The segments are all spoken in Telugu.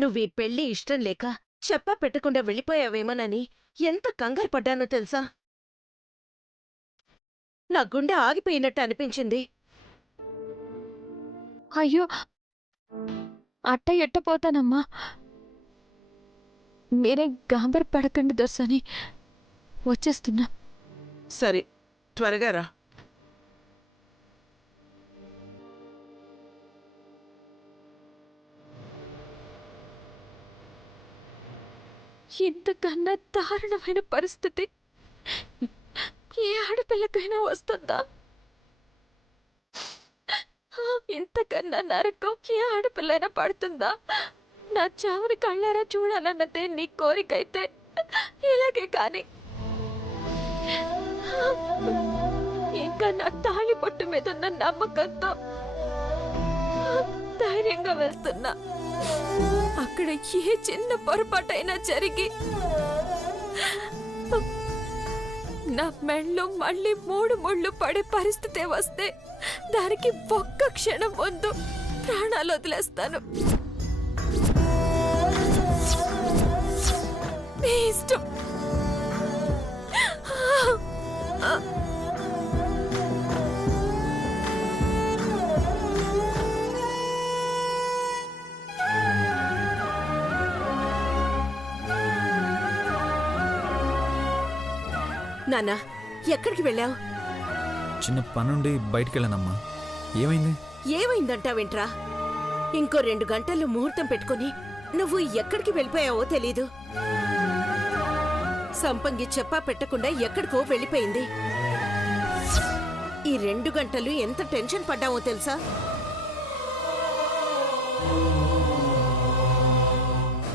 నువ్వీ పెళ్లి ఇష్టం లేక చెప్పా పెట్టకుండా వెళ్ళిపోయావేమోనని ఎంత కంగారు పడ్డానో తెలుసా? నా గుండె ఆగిపోయినట్టు అనిపించింది. అయ్యో, అట్ట ఎట్టపోతానమ్మా. మీరే గాబర్ పడకండి దొర్సని, వచ్చేస్తున్నా. సరే, త్వరగా రా. ఇంతకన్నా దారుణమైన పరిస్థితి ఏ ఆడపిల్లకైనా వస్తుందా? ఇంతకన్నా నరకం ఏ ఆడపిల్లైనా పడుతుందా? నా చావుని కళ్ళారా చూడాలన్నదే నీ కోరికైతే ఇలాగే కాని, ఇంకా నా తాళి పొట్టు మీద ఉన్న నమ్మకంతో ధైర్యంగా వెళ్తున్నా. అక్కడ ఏ చిన్న పొరపాటైనా జరిగి నా మెళ్ళలో మళ్ళీ 3 ముళ్ళు పడే పరిస్థితి వస్తే దానికి ఒక్క క్షణం ముందు ప్రాణాలు వదిలేస్తాను. నీ ఇష్టం. నాన్నా, ఎక్కడికి వెళ్ళావు? చిన్న పనుండి బయటికెళ్ళానమ్మా. ఏమైంది? ఏమైందంటావేంట్రా? ఇంకో 2 గంటల్లో ముహూర్తం పెట్టుకుని నువ్వు ఎక్కడికి వెళ్ళిపోయావో తెలీదు. సంపంగి చెప్పా పెట్టకుండా ఎక్కడికో వెళ్ళిపోయింది. ఈ 2 గంటలు ఎంత టెన్షన్ పడ్డావో తెలుసా?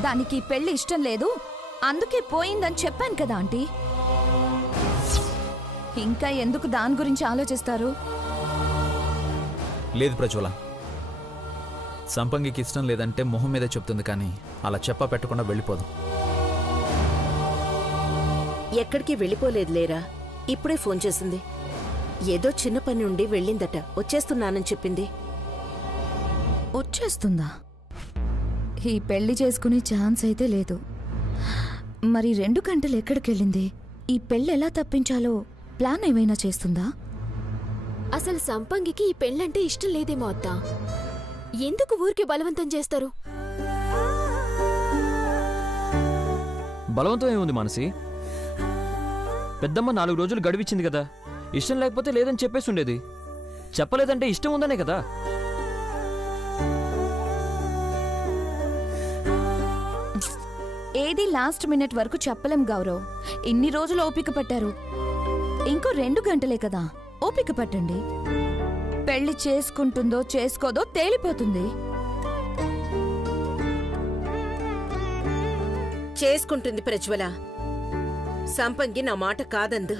దానికి పెళ్లి ఇష్టం లేదు, అందుకే పోయిందని చెప్పాను కదా ఆంటీ. ఇంకా ఎందుకు దాని గురించి ఆలోచిస్తారు? లేదు ప్రజ్వల, సంపంగికి ఇష్టం లేదంటే మొహం మీదే చెప్తుంది, కానీ అలా చెప్పా పెట్టకుండా వెళ్ళిపోదు. ఎక్కడికి వెళ్ళిపోలేదు లేరా, ఇప్పుడే ఫోన్ చేసింది. ఏదో చిన్న పని ఉండి వెళ్ళిందట, వచ్చేస్తున్నానని చెప్పింది. వచ్చేస్తుందా? ఈ పెళ్లి చేసుకునే ఛాన్స్ అయితే లేదు. మరి 2 గంటలు ఎక్కడికెళ్ళింది? ఈ పెళ్లి ఎలా తప్పించాలో ప్లాన్ ఏమైనా చేస్తుందా? అసలు సంపంగికి ఈ పెళ్ళంటే ఇష్టం లేదేమో అత్తా. ఎందుకు ఊరికి బలవంతం చేస్తారు? బలవంతం ఏముంది మానసి? పెద్దమ్మ 4 రోజులు గడివిచ్చింది కదా. ఇష్టం లేకపోతే లేదని చెప్పేసి ఉండేది. చెప్పలేదంటే ఇష్టం ఉందనే కదా. ఏది లాస్ట్ మినిట్ వరకు చెప్పలేం గౌరవ్. ఇన్ని రోజులు ఓపిక పట్టారు, ఇంకో 2 గంటలే కదా, ఓపిక పట్టండి. పెళ్లి చేసుకుంటుందో చేసుకోదో తేలిపోతుంది. చేసుకుంటుంది ప్రజ్వల. సంపంగి నా మాట కాదందు.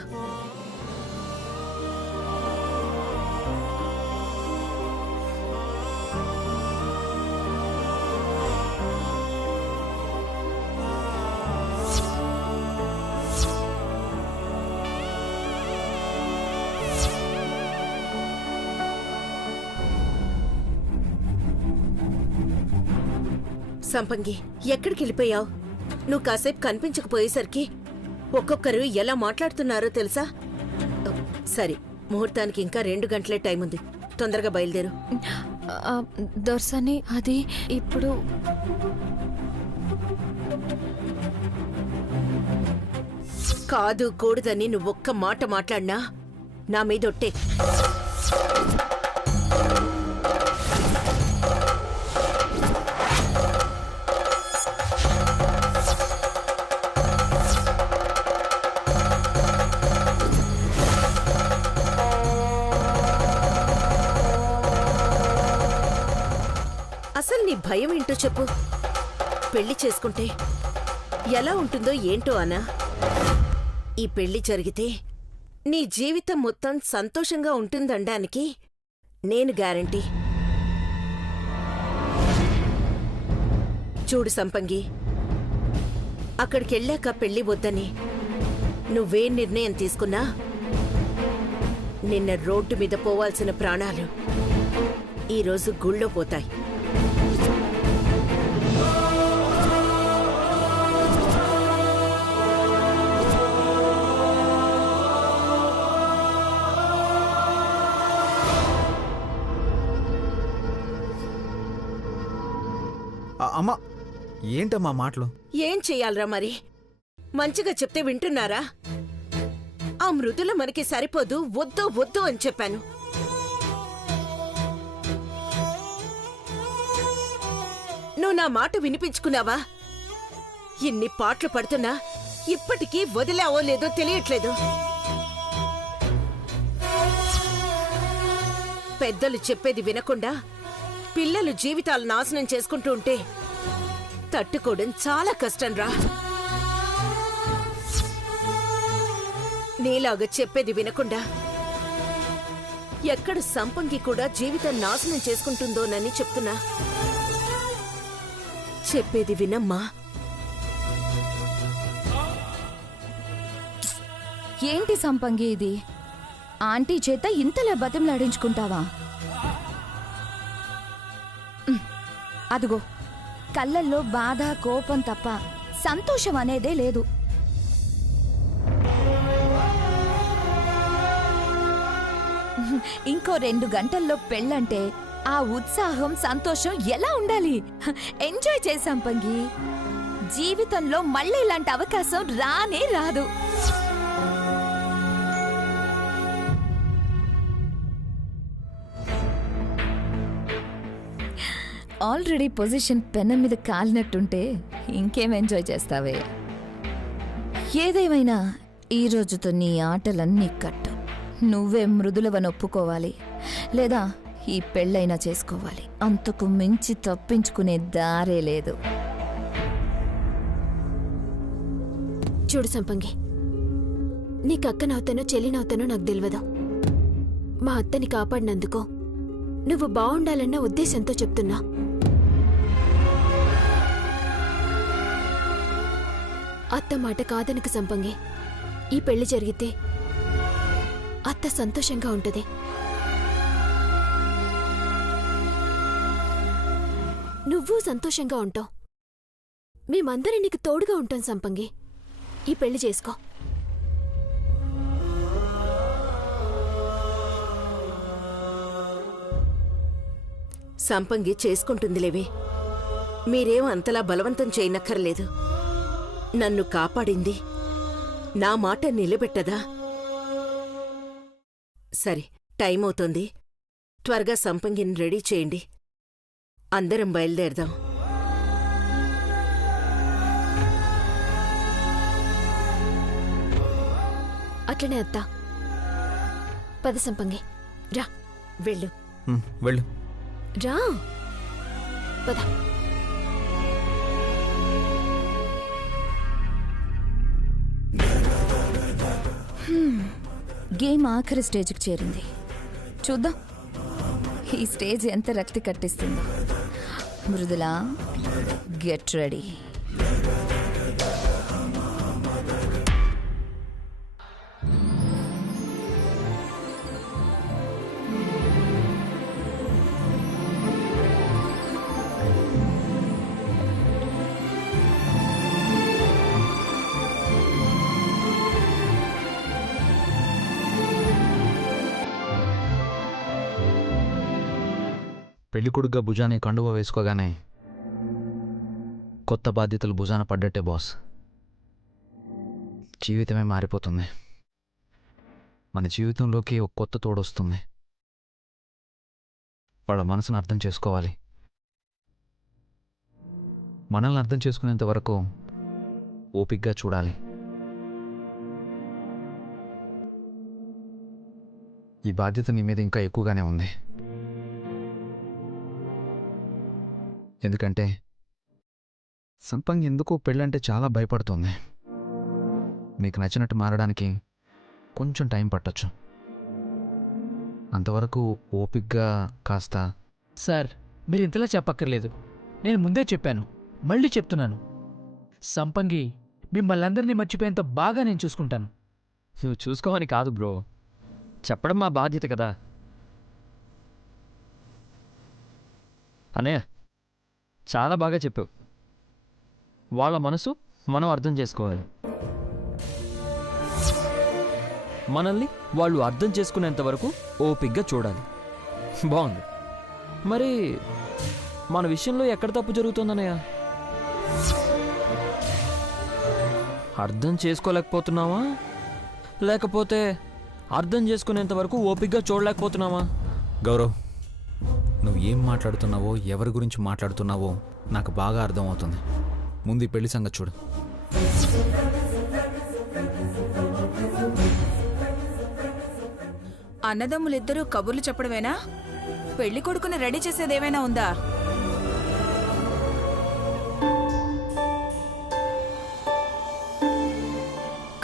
సంపంగి, ఎక్కడికి వెళ్ళిపోయావు? నువ్వు కాసేపు కనిపించకపోయేసరికి ఒక్కొక్కరు ఎలా మాట్లాడుతున్నారో తెలుసా? సరే, ముహూర్తానికి ఇంకా 2 గంటలే టైం ఉంది. తొందరగా బయలుదేరు. దొర్సని అది ఇప్పుడు కాదు కూడదని నువ్వొక్క మాట మాట్లాడినా నా మీదొట్టే. అసలు నీ భయం ఏంటో చెప్పు. పెళ్లి చేసుకుంటే ఎలా ఉంటుందో ఏంటో అనా? ఈ పెళ్లి జరిగితే నీ జీవితం మొత్తం సంతోషంగా ఉంటుందనడానికి నేను గ్యారంటీ. చూడు సంపంగి, అక్కడికెళ్ళాక పెళ్లి వద్దని నువ్వే నిర్ణయం తీసుకున్నా నిన్న రోడ్డు మీద పోవాల్సిన ప్రాణాలు ఈరోజు గుళ్ళో పోతాయి. అమ్మా ఏంటమ్మా మాటలు? ఏం చెయ్యాలరా మరి? మంచిగా చెప్తే వింటున్నారా? ఆ మృదుల మనకి సరిపోదు, వద్దు వద్దు అని చెప్పాను. నువ్వు నా మాట వినిపించుకున్నావా? ఇన్ని పాటలు పడుతున్నా ఇప్పటికీ వదిలావో లేదో తెలియట్లేదు. పెద్దలు చెప్పేది వినకుండా పిల్లలు జీవితాలు నాశనం చేసుకుంటూ ఉంటే తట్టుకోవడం చాలా కష్టంరా. నీలాగా చెప్పేది వినకుండా ఎక్కడ సంపంగి కూడా జీవితం నాశనం చేసుకుంటుందోనని చెప్తున్నా. చెప్పేది వినమ్మా. ఏంటి సంపంగి ఇది? ఆంటీ చేత ఇంతలా బతిమలాడించుకుంటావా? అదిగో కళ్ళల్లో బాధ, కోపం తప్ప సంతోషం అనేదే లేదు. ఇంకో 2 గంటల్లో పెళ్ళంటే ఆ ఉత్సాహం, సంతోషం ఎలా ఉండాలి? ఎంజాయ్ చేసాం పంగి. జీవితంలో మళ్ళీ ఇలాంటి అవకాశం రానే రాదు. ఆల్రెడీ పొజిషన్ పెన్న మీద కాలినట్టుంటే ఇంకేం ఎంజాయ్ చేస్తావే? ఏదేమైనా ఈ రోజుతో నీ ఆటలన్నీ కట్టు. నువ్వే మృదులవని ఒప్పుకోవాలి, లేదా ఈ పెళ్ళైనా చేసుకోవాలి. అంతకు మించి తప్పించుకునే దారే లేదు. చూడు సంపంగి, నీకు అక్కనవుతానో చెల్లినవుతానో నాకు తెలియదు. మా అత్తని కాపాడినందుకు నువ్వు బాగుండాలన్న ఉద్దేశంతో చెప్తున్నా. అత్త మాట కాదనక సంపంగి. ఈ పెళ్లి జరిగితే అత్త సంతోషంగా ఉంటది. నువ్వు సంతోషంగా ఉంటావు. మేమందరం నీకు తోడుగా ఉంటాం సంపంగి. ఈ పెళ్లి చేసుకో. సంపంగి చేసుకుంటుందిలేవే. మీరేం అంతలా బలవంతం చేయనక్కర్లేదు. నన్ను కాపాడింది నా మాట నిలబెట్టదా? సరే, టైం అవుతోంది. త్వరగా సంపంగిని రెడీ చేయండి. అందరం బయలుదేరదాం. అట్లనే అత్త. పద సంపంగి, రా. వెళ్ళు. వెళ్ళు. రా పద. గేమ్ ఆఖరి స్టేజ్కి చేరింది. చూద్దాం ఈ స్టేజ్ ఎంత రక్తి కట్టిస్తుందో. మృదులా, గెట్ రెడీ. పెళ్ళికొడుగ్గా భుజాన్ని కండువ వేసుకోగానే కొత్త బాధ్యతలు భుజాన పడ్డట్టే బాస్. జీవితమే మారిపోతుంది. మన జీవితంలోకి ఒక కొత్త తోడొస్తుంది. వాళ్ళ మనసును అర్థం చేసుకోవాలి. మనల్ని అర్థం చేసుకునేంత వరకు ఓపికగా చూడాలి. ఈ బాధ్యత నీ మీద ఇంకా ఎక్కువగానే ఉంది. ఎందుకంటే సంపంగి ఎందుకో పెళ్ళంటే చాలా భయపడుతుంది. మీకు నచ్చినట్టు మారడానికి కొంచెం టైం పట్టొచ్చు. అంతవరకు ఓపికగా కాస్త. సార్, మీరు ఇంతలా చెప్పక్కర్లేదు. నేను ముందే చెప్పాను, మళ్ళీ చెప్తున్నాను. సంపంగి మిమ్మల్ని అందరినీ మర్చిపోయేంత బాగా నేను చూసుకుంటాను. నువ్వు చూసుకోవని కాదు బ్రో, చెప్పడం మా బాధ్యత కదా. అన్నయ్య, చాలా బాగా చెప్పావు. వాళ్ళ మనసు మనం అర్థం చేసుకోవాలి. మనల్ని వాళ్ళు అర్థం చేసుకునేంత వరకు ఓపిగ్గా చూడాలి. బాగుంది. మరి మన విషయంలో ఎక్కడ తప్పు జరుగుతుందన్నయ్య? అర్థం చేసుకోలేకపోతున్నావా, లేకపోతే అర్థం చేసుకునేంత వరకు ఓపికగా చూడలేకపోతున్నావా? గౌరవ్, నువ్వు ఏం మాట్లాడుతున్నావో ఎవరి గురించి మాట్లాడుతున్నావో నాకు బాగా అర్థం అవుతుంది. ముందు ఈ పెళ్లి సంగతి చూడు. అన్నదమ్ములిద్దరూ కబుర్లు చెప్పడమేనా? పెళ్లి కొడుకుని రెడీ చేసేదేమైనా ఉందా?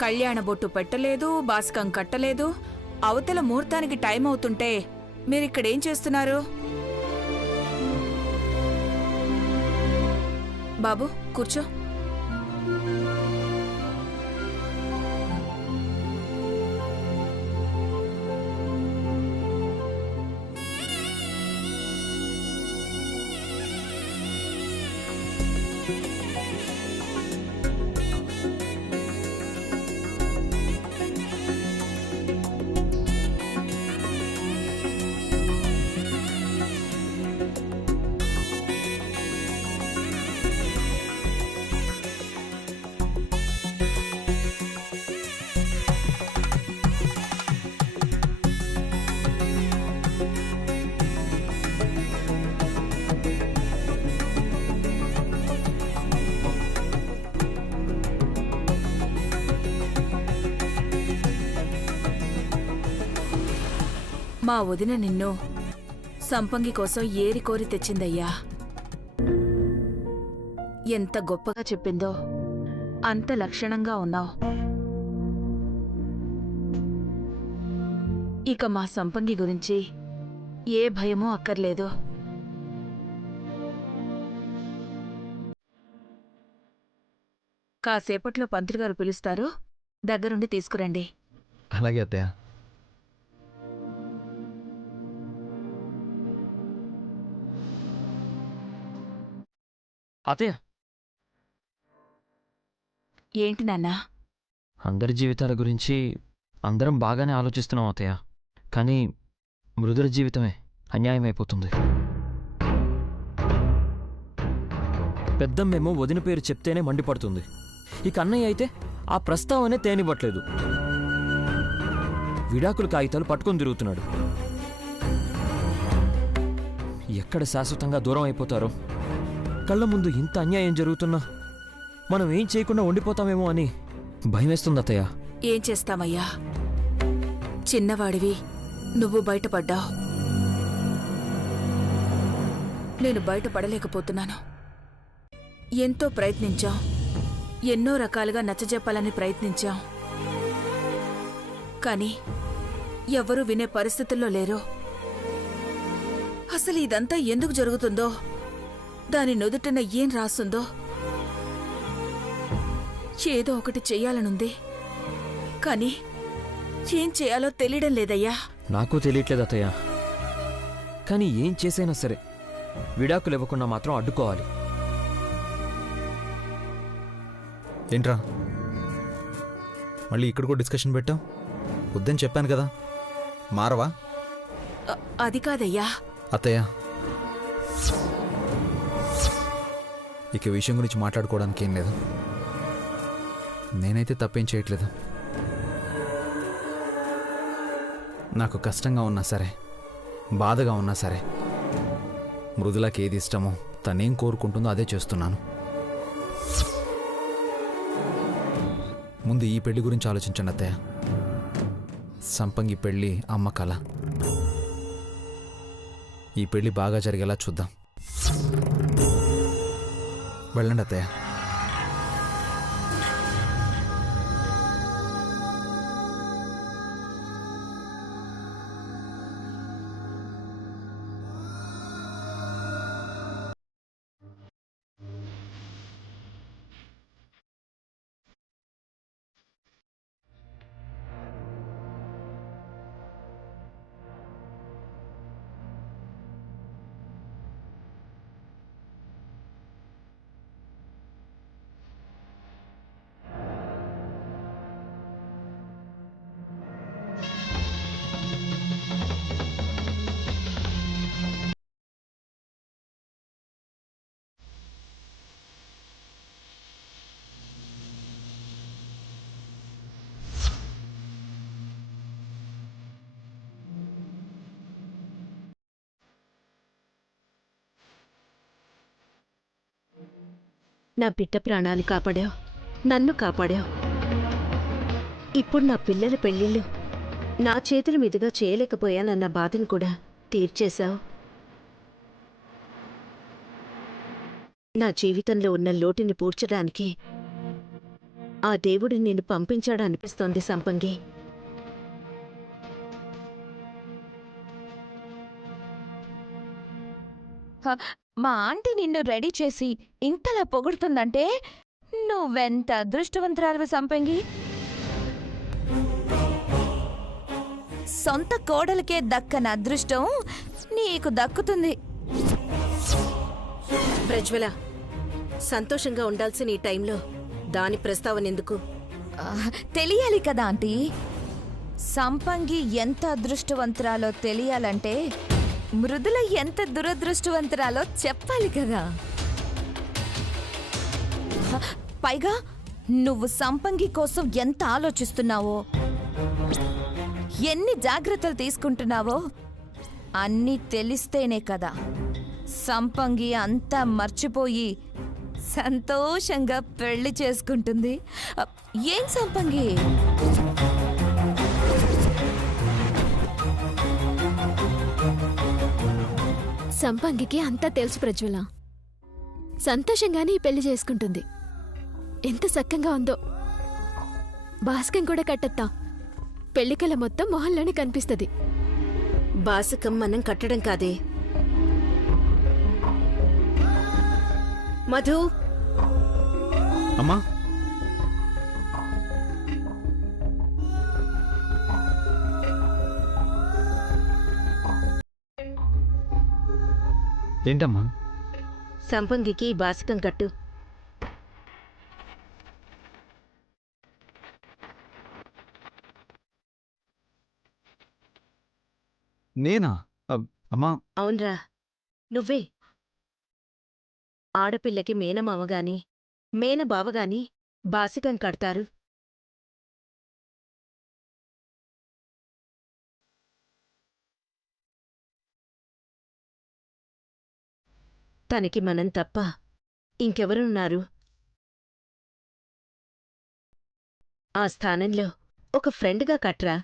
కళ్యాణ బొట్టు పెట్టలేదు, బాస్కం కట్టలేదు. అవతల ముహూర్తానికి టైం అవుతుంటే మీరిక్కడేం చేస్తున్నారు? బాబు కూర్చో. మా వదిన నిన్ను సంపంగి కోసం ఏరి కోరి తెచ్చిందయ్యా. ఎంత గొప్పగా చెప్పిందో, అంత లక్షణంగా ఉన్నావు. ఇక మా సంపంగి గురించి ఏ భయమూ అక్కర్లేదు. కాసేపట్లో పంతులు గారు పిలుస్తారు, దగ్గరుండి తీసుకురండి. అలాగే అత్తయ్య. అత్తయ్య, ఏంటి నాన్నా? అందరి జీవితాల గురించి అందరం బాగానే ఆలోచిస్తున్నాం అత్తయ్య, కానీ మృదుల జీవితమే అన్యాయం అయిపోతుంది. పెద్దమ్మేమో వదిన పేరు చెప్తేనే మండిపడుతుంది. ఇక అన్నయ్య అయితే ఆ ప్రస్తావనే తేనివ్వట్లేదు. విడాకుల కాగితాలు పట్టుకొని తిరుగుతున్నాడు. ఎక్కడ శాశ్వతంగా దూరం అయిపోతారో, కళ్ళ ముందు ఇంత అన్యాయం జరుగుతున్నా మనం ఏం చేయకుండా ఉండిపోతామేమో అని భయమేస్తుంది అత్తయ్య. ఏం చేస్తామయ్యా, చిన్నవాడివి, నువ్వు బయటపడ్డావు. నేను బయటపడలేకపోతున్నాను. ఎంతో ప్రయత్నించాం, ఎన్నో రకాలుగా నచ్చజెప్పాలని ప్రయత్నించాం, కానీ ఎవ్వరూ వినే పరిస్థితుల్లో లేరు. అసలు ఇదంతా ఎందుకు జరుగుతుందో, దాని నుదుటన ఏం రాస్తుందో, ఏదో ఒకటి చెయ్యాలనుంది, కానీ ఏం చేయాలో తెలియడం లేదయ్యా. నాకు తెలియట్లేదు అత్తయ్య, కానీ ఏం చేసైనా సరే విడాకులు ఇవ్వకుండా మాత్రం అడ్డుకోవాలి. ఏంట్రా మళ్ళీ ఇక్కడ కూడా డిస్కషన్ పెట్టావు? వద్దని చెప్పాను కదా, మారవా? అది కాదయ్యా. అత్తయ్య, ఇక విషయం గురించి మాట్లాడుకోవడానికి ఏం లేదు. నేనైతే తప్పేం చేయట్లేదు. నాకు కష్టంగా ఉన్నా సరే, బాధగా ఉన్నా సరే, మృదులకి ఏది ఇష్టమో, తనేం కోరుకుంటుందో అదే చేస్తున్నాను. ముందు ఈ పెళ్లి గురించి ఆలోచించండి అత్తయ్య. సంపంగి పెళ్ళి అమ్మ కళ. ఈ పెళ్లి బాగా జరిగేలా చూద్దాం. వెళ్ళండి అత్తయ్య. నా బిడ్డ ప్రాణాలు కాపాడావు, నన్ను కాపాడావు. ఇప్పుడు నా పిల్లల పెళ్ళిళ్ళు నా చేతుల మీదుగా చేయలేకపోయానన్న బాధను కూడా తీర్చేశావు. నా జీవితంలో ఉన్న లోటుని పూడ్చడానికి ఆ దేవుడు నిన్ను పంపించాడనిపిస్తోంది సంపంగి. మా ఆంటీ నిన్ను రెడీ చేసి ఇంతలా పొగుడుతుందంటే నువ్వెంత అదృష్టవంతురాలివి సంపంగి. సొంత కోడలికే దక్కని అదృష్టం నీకు దక్కుతుంది. ప్రజ్వల, సంతోషంగా ఉండాల్సిన ఈ టైంలో దాని ప్రస్తావన ఎందుకు? తెలియాలి కదా ఆంటీ. సంపంగి ఎంత అదృష్టవంతురాలో తెలియాలంటే మృదుల ఎంత దురదృష్టవంతురాలో చెప్పాలి కదా. పైగా నువ్వు సంపంగి కోసం ఎంత ఆలోచిస్తున్నావో, ఎన్ని జాగ్రత్తలు తీసుకుంటున్నావో అన్నీ తెలిస్తేనే కదా సంపంగి అంతా మర్చిపోయి సంతోషంగా పెళ్లి చేసుకుంటుంది. ఏం సంపంగి? సంపంగికి అంతా తెలుసు ప్రజ్వల. సంతోషంగానే ఈ పెళ్లి చేసుకుంటుంది. ఎంత సక్కంగా ఉందో. బాస్కం కూడా కట్టత్తా. పెళ్లికల మొత్తం మొహంలోనే కనిపిస్తుంది. బాసకం మనం కట్టడం కాదే మధు. అమ్మా, ఏంటమ్మా? సంపంగికి బాసకం కట్టు. నేనా? అమ్మా, అవునరా, నువ్వే. ఆడపిల్లకి మేనమావగాని మేనబావగాని బాసికం కడతారు. తనకి మనం తప్ప ఇంకెవరున్నారు? ఆ స్థానంలో ఒక ఫ్రెండ్గా కట్రా.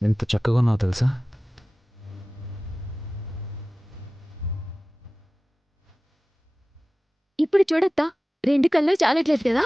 ఎంత చక్కగా ఉన్నావు తెలుసా? ఇప్పుడు చూడత్తా, రెండు కళ్ళు చాలట్లేదు కదా.